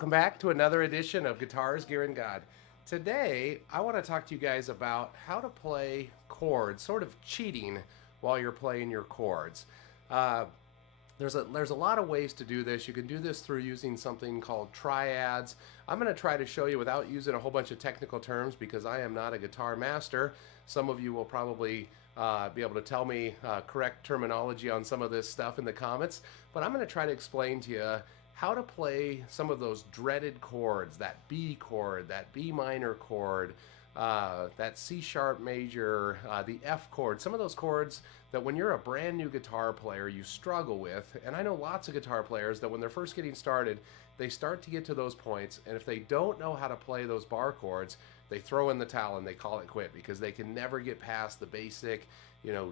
welcome back to another edition of Guitars, Gear, and God. Today, I want to talk to you guys about how to play chords, sort of cheating while you're playing your chords. There's a lot of ways to do this. You can do this through using something called triads. I'm going to try to show you without using a whole bunch of technical terms because I am not a guitar master. Some of you will probably be able to tell me correct terminology on some of this stuff in the comments, but I'm going to try to explain to you how to play some of those dreaded chords, that B chord, that B minor chord, that C sharp major, the F chord, some of those chords that when you're a brand new guitar player you struggle with. And I know lots of guitar players that when they're first getting started, they start to get to those points, and if they don't know how to play those bar chords, they throw in the towel and they call it quit because they can never get past the basic,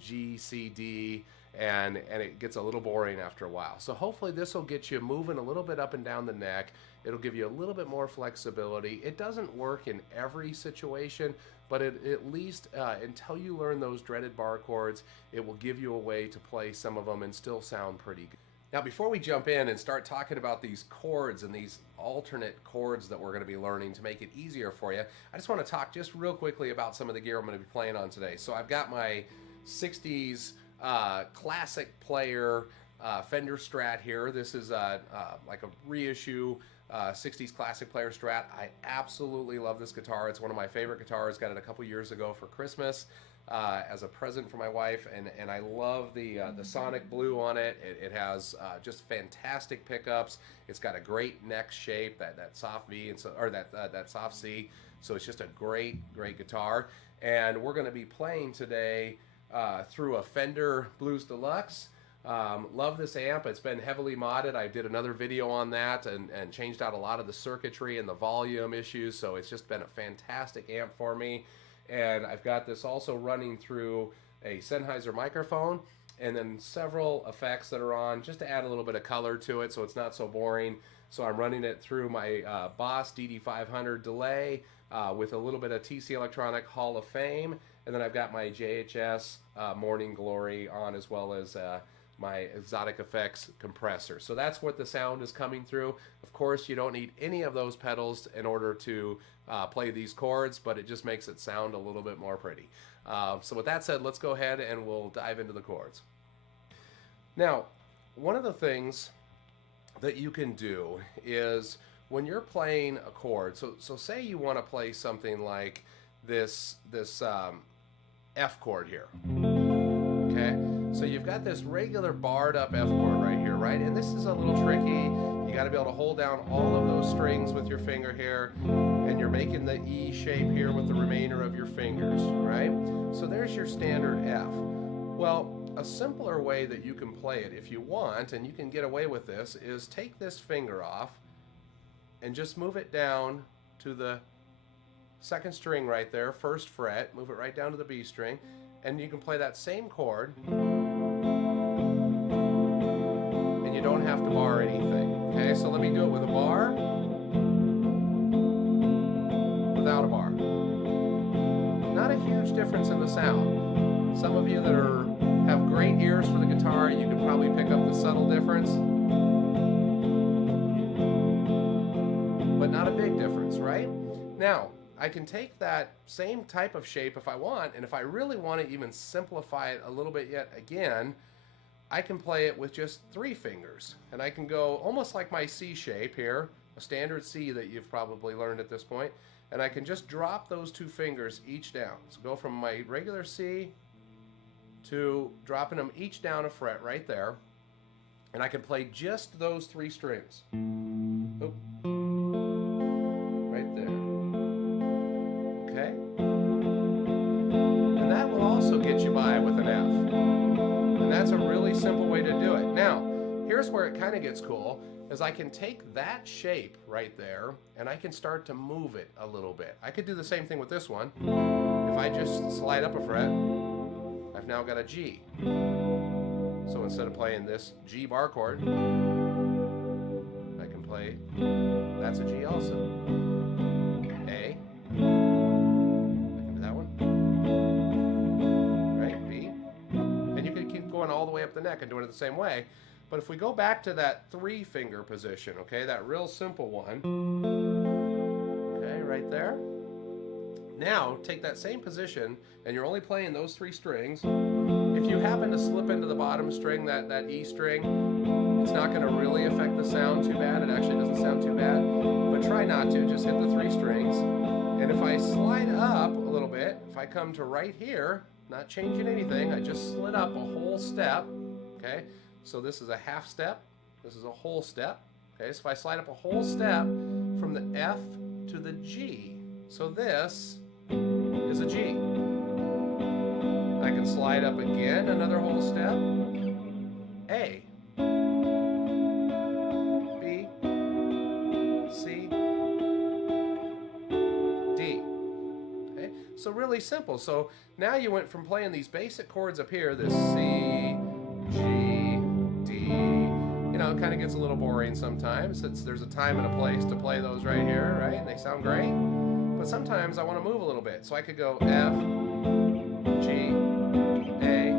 G, C, D, and it gets a little boring after a while. So hopefully this will get you moving a little bit up and down the neck. It'll give you a little bit more flexibility. It doesn't work in every situation, but at least until you learn those dreaded bar chords, it will give you a way to play some of them and still sound pretty good. Now, before we jump in and start talking about these chords and these alternate chords that we're going to be learning to make it easier for you, I just want to talk just real quickly about some of the gear I'm going to be playing on today. So I've got my 60s classic player Fender Strat here. This is like a reissue 60s classic player Strat. I absolutely love this guitar. It's one of my favorite guitars. Got it a couple years ago for Christmas as a present for my wife, and I love the sonic blue on it. It has just fantastic pickups. It's got a great neck shape, that soft V, and so, or that soft C. So it's just a great guitar. And we're going to be playing today through a Fender Blues Deluxe. Love this amp. It's been heavily modded. I did another video on that and changed out a lot of the circuitry and the volume issues, so it's just been a fantastic amp for me. And I've got this also running through a Sennheiser microphone and then several effects that are on just to add a little bit of color to it so it's not so boring. So I'm running it through my Boss DD500 delay with a little bit of TC Electronic Hall of Fame, and then I've got my JHS Morning Glory on, as well as my Exotic Effects compressor. So that's what the sound is coming through. Of course, you don't need any of those pedals in order to play these chords, but it just makes it sound a little bit more pretty. So with that said, let's go ahead and we'll dive into the chords. Now, one of the things that you can do is when you're playing a chord, so say you want to play something like this F chord here, okay? So you've got this regular barred up F chord right here, right? And this is a little tricky. You got to be able to hold down all of those strings with your finger here, and you're making the E shape here with the remainder of your fingers, right? So there's your standard F. Well, a simpler way that you can play it if you want, and you can get away with this, is take this finger off and just move it down to the second string right there, first fret, move it right down to the B string, and you can play that same chord, and you don't have to bar anything. Okay, so let me do it with a bar, without a bar. Not a huge difference in the sound. Some of you that have great ears for the guitar, you can probably pick up the subtle difference, but not a big difference, right? Now, I can take that same type of shape if I want, and if I really want to even simplify it a little bit yet again, I can play it with just 3 fingers. And I can go almost like my C shape here, a standard C that you've probably learned at this point, and I can just drop those 2 fingers each down. So go from my regular C to dropping them each down a fret right there, and I can play just those 3 strings. Oop. Right there. Okay? And that will also get you by with an F. And that's a really simple way to do it. Now, here's where it kind of gets cool, is I can take that shape right there and I can start to move it a little bit. I could do the same thing with this one. If I just slide up a fret, I've now got a G. So instead of playing this G bar chord, I can play, that's a G also. A. I can do that one. Right, B. And you can keep going all the way up the neck and doing it the same way. But if we go back to that 3-finger position, okay, that real simple one, okay, right there. Now, take that same position, and you're only playing those 3 strings. If you happen to slip into the bottom string, that E string, it's not going to really affect the sound too bad. It actually doesn't sound too bad. But try not to. Just hit the 3 strings. And if I slide up a little bit, if I come to right here, not changing anything, I just slid up a whole step. Okay, so this is a half step. This is a whole step. Okay, so if I slide up a whole step from the F to the G, so this is a G. I can slide up again another whole step. A, B, C, D. Okay, so really simple. So now you went from playing these basic chords up here, this C, G, D. You know, it kind of gets a little boring sometimes. There's a time and a place to play those right here, right? And they sound great. But sometimes I want to move a little bit. So I could go F, G, A,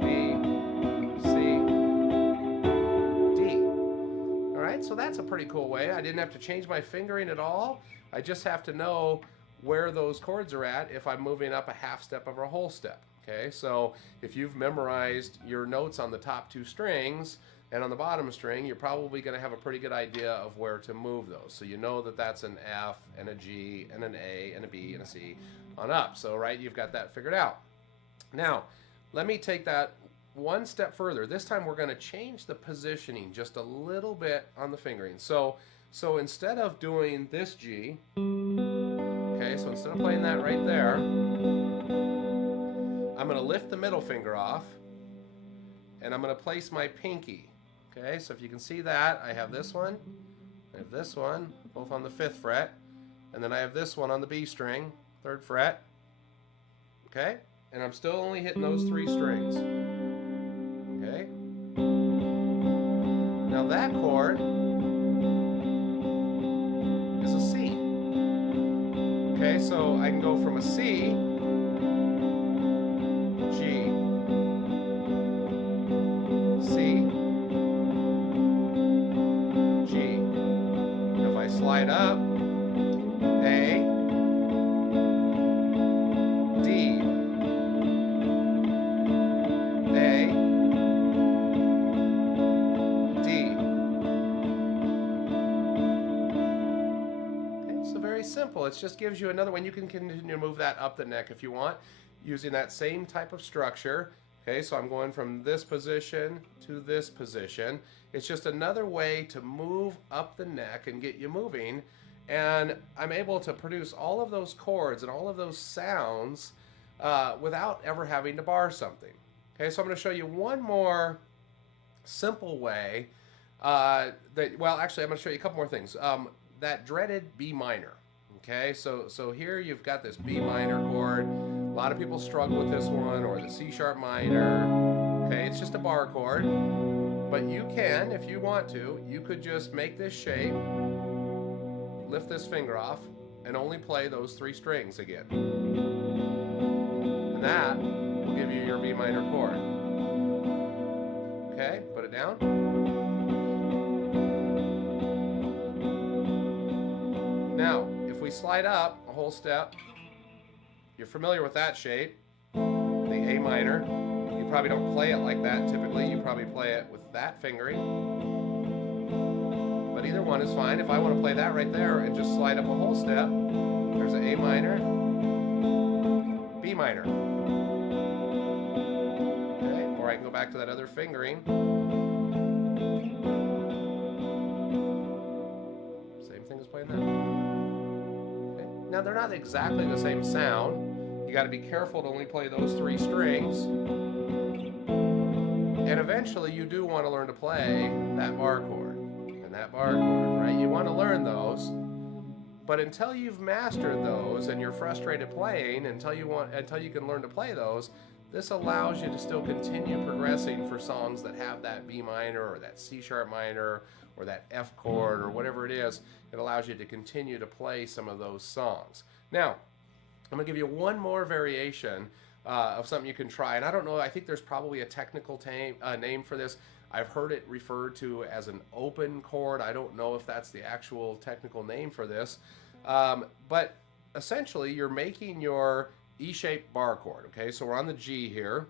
B, C, D. All right, so that's a pretty cool way. I didn't have to change my fingering at all. I just have to know where those chords are at if I'm moving up a half step or a whole step. Okay, so if you've memorized your notes on the top 2 strings and on the bottom string, you're probably going to have a pretty good idea of where to move those. So you know that that's an F and a G and an A and a B and a C on up. So, right, you've got that figured out. Now, let me take that one step further. This time we're going to change the positioning just a little bit on the fingering. So instead of doing this G, okay, so instead of playing that right there, I'm going to lift the middle finger off, and I'm going to place my pinky. Okay, so if you can see that, I have this one, I have this one, both on the 5th fret, and then I have this one on the B string, 3rd fret. Okay, and I'm still only hitting those 3 strings. Okay, now that chord is a C. Okay, so I can go from a C, G, C, G. If I slide up, A, D, A, D. Okay, so very simple. It just gives you another one. You can continue to move that up the neck if you want, using that same type of structure. Okay, so I'm going from this position to this position. It's just another way to move up the neck and get you moving. And I'm able to produce all of those chords and all of those sounds without ever having to bar something. Okay, so I'm going to show you one more simple way. Well, actually, I'm going to show you a couple more things. That dreaded B minor. Okay, so here you've got this B minor chord. A lot of people struggle with this one, or the C sharp minor. Okay, it's just a bar chord. But you can, if you want to, you could just make this shape, lift this finger off, and only play those 3 strings again. And that will give you your B minor chord. Okay, put it down. Now, if we slide up a whole step, you're familiar with that shape, the A minor. You probably don't play it like that typically. You probably play it with that fingering. But either one is fine. If I want to play that right there and just slide up a whole step, there's an A minor, B minor. Okay, or I can go back to that other fingering. Same thing as playing that. Okay. Now they're not exactly the same sound. You got to be careful to only play those 3 strings. And eventually you do want to learn to play that bar chord and that bar chord, right? You want to learn those. But until you've mastered those and you're frustrated playing, until you can learn to play those, this allows you to still continue progressing for songs that have that B minor or that C sharp minor or that F chord or whatever it is. It allows you to continue to play some of those songs. Now, I'm going to give you one more variation of something you can try. And I don't know, I think there's probably a technical name for this. I've heard it referred to as an open chord. I don't know if that's the actual technical name for this. But essentially, you're making your E-shaped bar chord. Okay, so we're on the G here,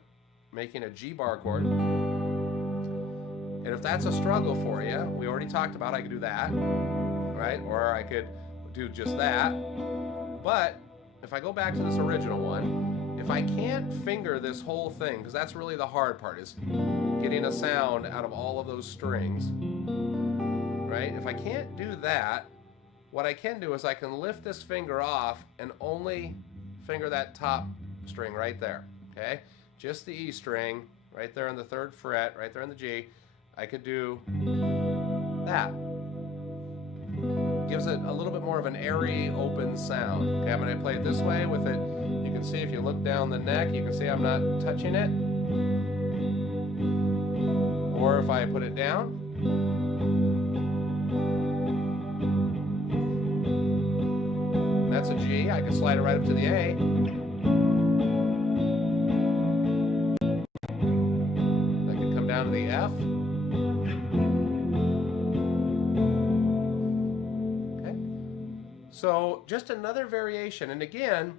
making a G bar chord. And if that's a struggle for you, we already talked about I could do that, right? Or I could do just that. But if I go back to this original one, if I can't finger this whole thing, because that's really the hard part, is getting a sound out of all of those strings, right? If I can't do that, what I can do is I can lift this finger off and only finger that top string right there, okay? Just the E string right there on the 3rd fret, right there on the G. I could do that. Gives it a little bit more of an airy, open sound. Okay, I'm going to play it this way with it. You can see if you look down the neck, you can see I'm not touching it. Or if I put it down, that's a G. I can slide it right up to the A. I can come down to the F. Okay. So just another variation. And again,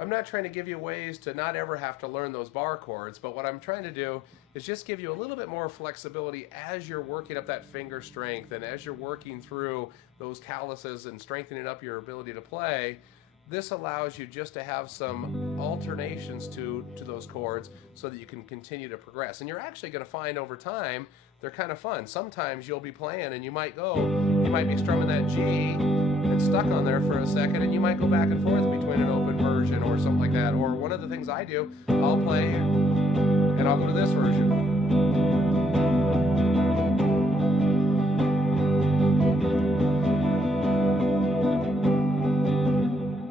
I'm not trying to give you ways to not ever have to learn those bar chords, but what I'm trying to do is just give you a little bit more flexibility as you're working up that finger strength and as you're working through those calluses and strengthening up your ability to play. This allows you just to have some alternations to those chords so that you can continue to progress. And you're actually going to find over time they're kind of fun. Sometimes you'll be playing and you might be strumming that G and stuck on there for a second, and you might go back and forth between an open version or something like that. Or one of the things I do, I'll play and I'll go to this version.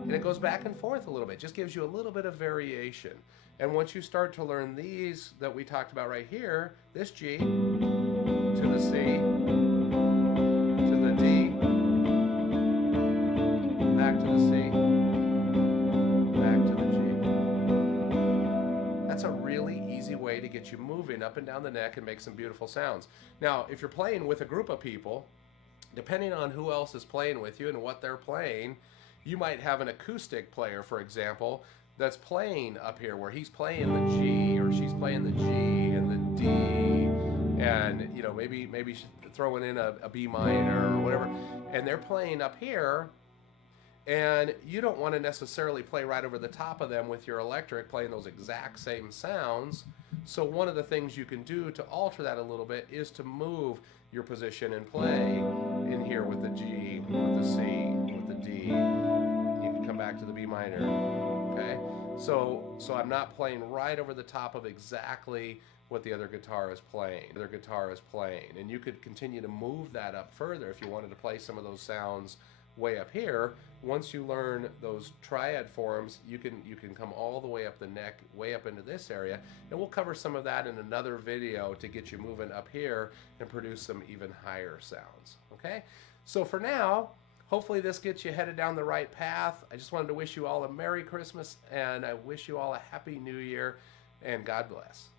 And it goes back and forth a little bit, just gives you a little bit of variation. And once you start to learn these that we talked about right here, this G to the C to the D, back to the C, back to the G. That's a really easy way to get you moving up and down the neck and make some beautiful sounds. Now, if you're playing with a group of people, depending on who else is playing with you and what they're playing, you might have an acoustic player, for example, that's playing up here where he's playing the G or she's playing the G and the D, and you know, maybe throwing in a B minor or whatever, and they're playing up here, and you don't want to necessarily play right over the top of them with your electric playing those exact same sounds. So one of the things you can do to alter that a little bit is to move your position and play in here with the G, with the C, with the D. You can come back to the B minor. Okay, so I'm not playing right over the top of exactly what the other guitar is playing. And you could continue to move that up further if you wanted to play some of those sounds way up here. Once you learn those triad forms, you can come all the way up the neck, way up into this area, and we'll cover some of that in another video to get you moving up here and produce some even higher sounds. Okay, so for now, hopefully this gets you headed down the right path. I just wanted to wish you all a Merry Christmas, and I wish you all a Happy New Year, and God bless.